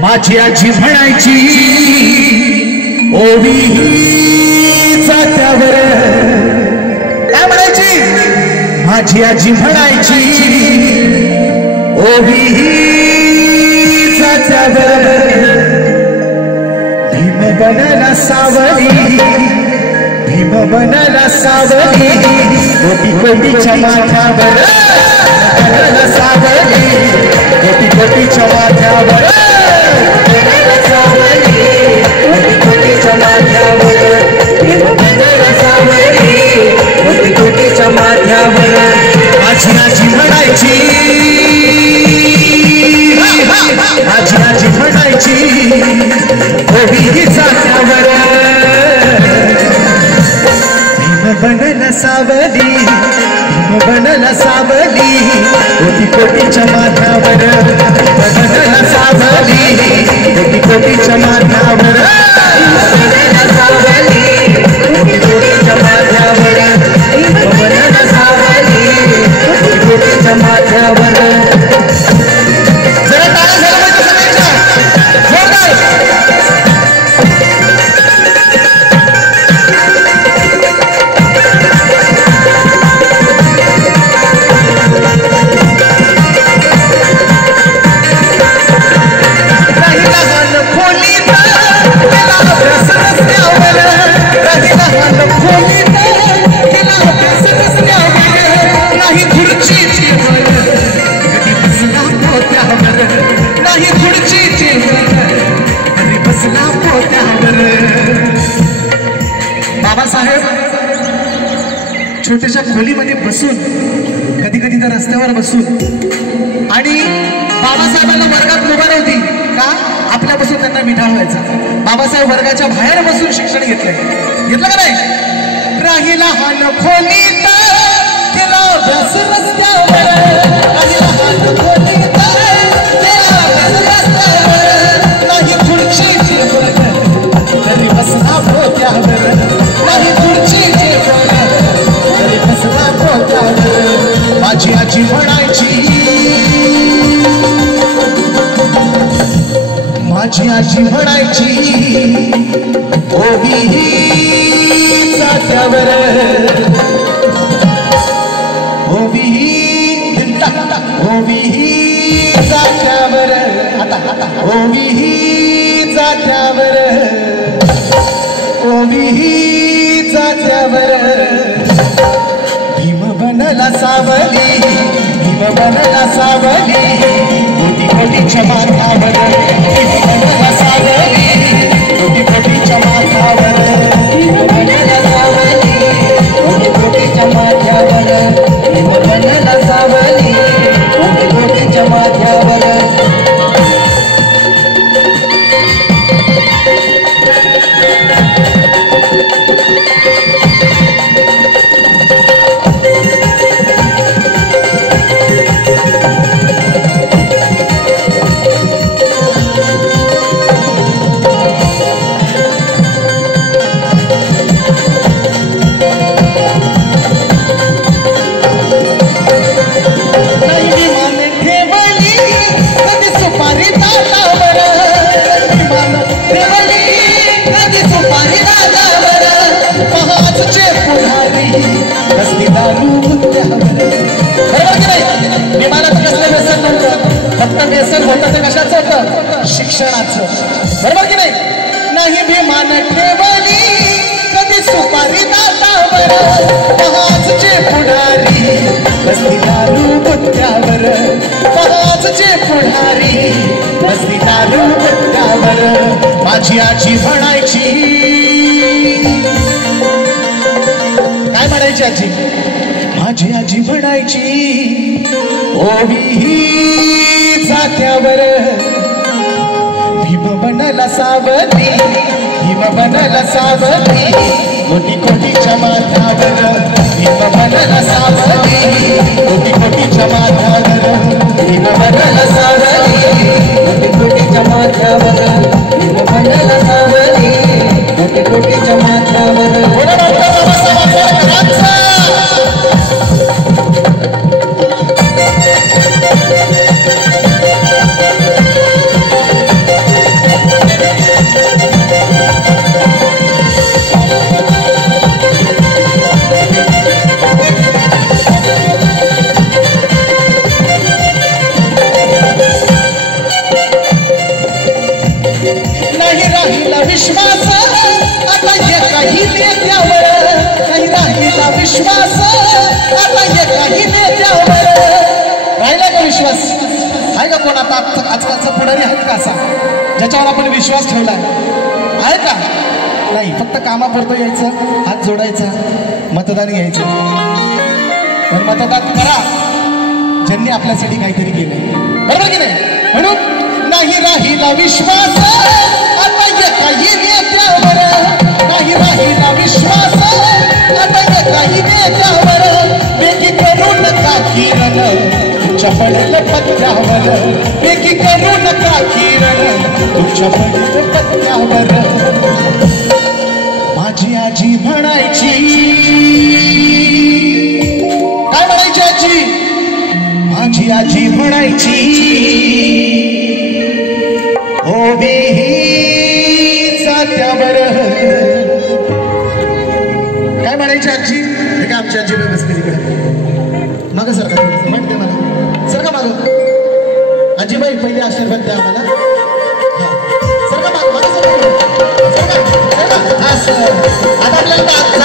माझी आजी म्हणायची ओवी जात्यावर काय म्हणायची माझी आजी म्हणायची ओवी जात्यावर भीम बनला सावली भीम बनला सावली कोटी कोटीच्या माथ्यावर बनला सावली कोटी कोटीच्या माथ्यावर माझी आजी म्हणायची माझी आजी म्हणायची ओवी जात्यावर भीम बनला सावली भीम बनला सावली कोटी कोटीच्या माथ्यावर बनला सावली कोटी कोटीच्या माथ्यावर बनला सावली कोटी कोटीच्या माथ्यावर बनला सावली कोटी कोटीच्या माथ्यावर जरा टाळ्या झाल्या पाहिजे सगळ्यांच्या छोट्याशा खोलीमध्ये बसून कधी कधी तर रस्त्यावर बसून आणि बाबासाहेबांना वर्गात मुभा नव्हती का आपल्यापासून त्यांना मिठाळ व्हायचा बाबासाहेब वर्गाच्या बाहेर बसून शिक्षण घेतलं का नाही राहिला हाल खोलीत केला अभ्यास रस्त्यावर राहिला हाल खोलीत केला अभ्यास रस्त्यावर नाही खुर्ची तरी बसला पोत्यावर नाही खुर्ची माझी आजी म्हणायची माझी आजी म्हणायची ओवी जात्यावर ओवी ओवी जात्यावर आता ओवी जात्यावर ओवी जात्यावर भीम बनला सावली भीम बनला सावली कोटी कोटीच्या माथ्यावर भीम बनला सावली कोटी कोटीच्या माथ्यावर भीम बनला सावली कोटी कोटीच्या माथ्यावर भीम बनला सावली कोटी कोटीच्या माथ्यावर फक्त व्यसन होतं ते कशाचं होतं शिक्षणाचं बरोबर की नाही नाही भीमान ठेवली कधी सुपारी दातावर महाजचे पुढारी बसली दारू बुत्त्यावर महाजचे पुढारी बसली दारू बुत्त्यावर माझी आजी म्हणायची काय म्हणायची आजी माझी आजी म्हणायची ओवी जात्यावर भीम बनला सावली भीम बनला सावली कोटी कोटीच्या माथ्यावर भीम बनला सावली कोटी कोटीच्या माथ्यावर भीम बनला सावली कोटी कोटीच्या माथ्यावर भीम बनला सावली कोटी कोटीच्या माथ्यावर आहे का कोण आता आजकालचा पुढारी आहेत का असा ज्याच्यावर आपण विश्वास ठेवलाय आहे का? नाही, फक्त कामापुरतं यायचं, हात जोडायचा, मतदान घ्यायचं. पण मतदान करा ज्यांनी आपल्यासाठी काहीतरी केलं, बरोबर की नाही? म्हणून नाही राहिला विश्वास आता काही नेत्यावर, नाही राहिला विश्वास आता काही नेत्यावर, वेगी करू नका किरण तुमच्या पडेल पत्त्यावर, वेगी करू नका किरण तुमच्या पडेल पत्त्यावर. माझी आजी म्हणायची, काय म्हणायची आजी? माझी आजी म्हणायची ओबी जात्यावर. काय म्हणायची आजी? हे काय आमची आजी बसली तिकडे मागं सरका, म्हणते मला सरका मागं. आजीबाई पहिले आशीर्वाद द्या आम्हाला. सरका मागं, मागं सरका. आता आपल्याला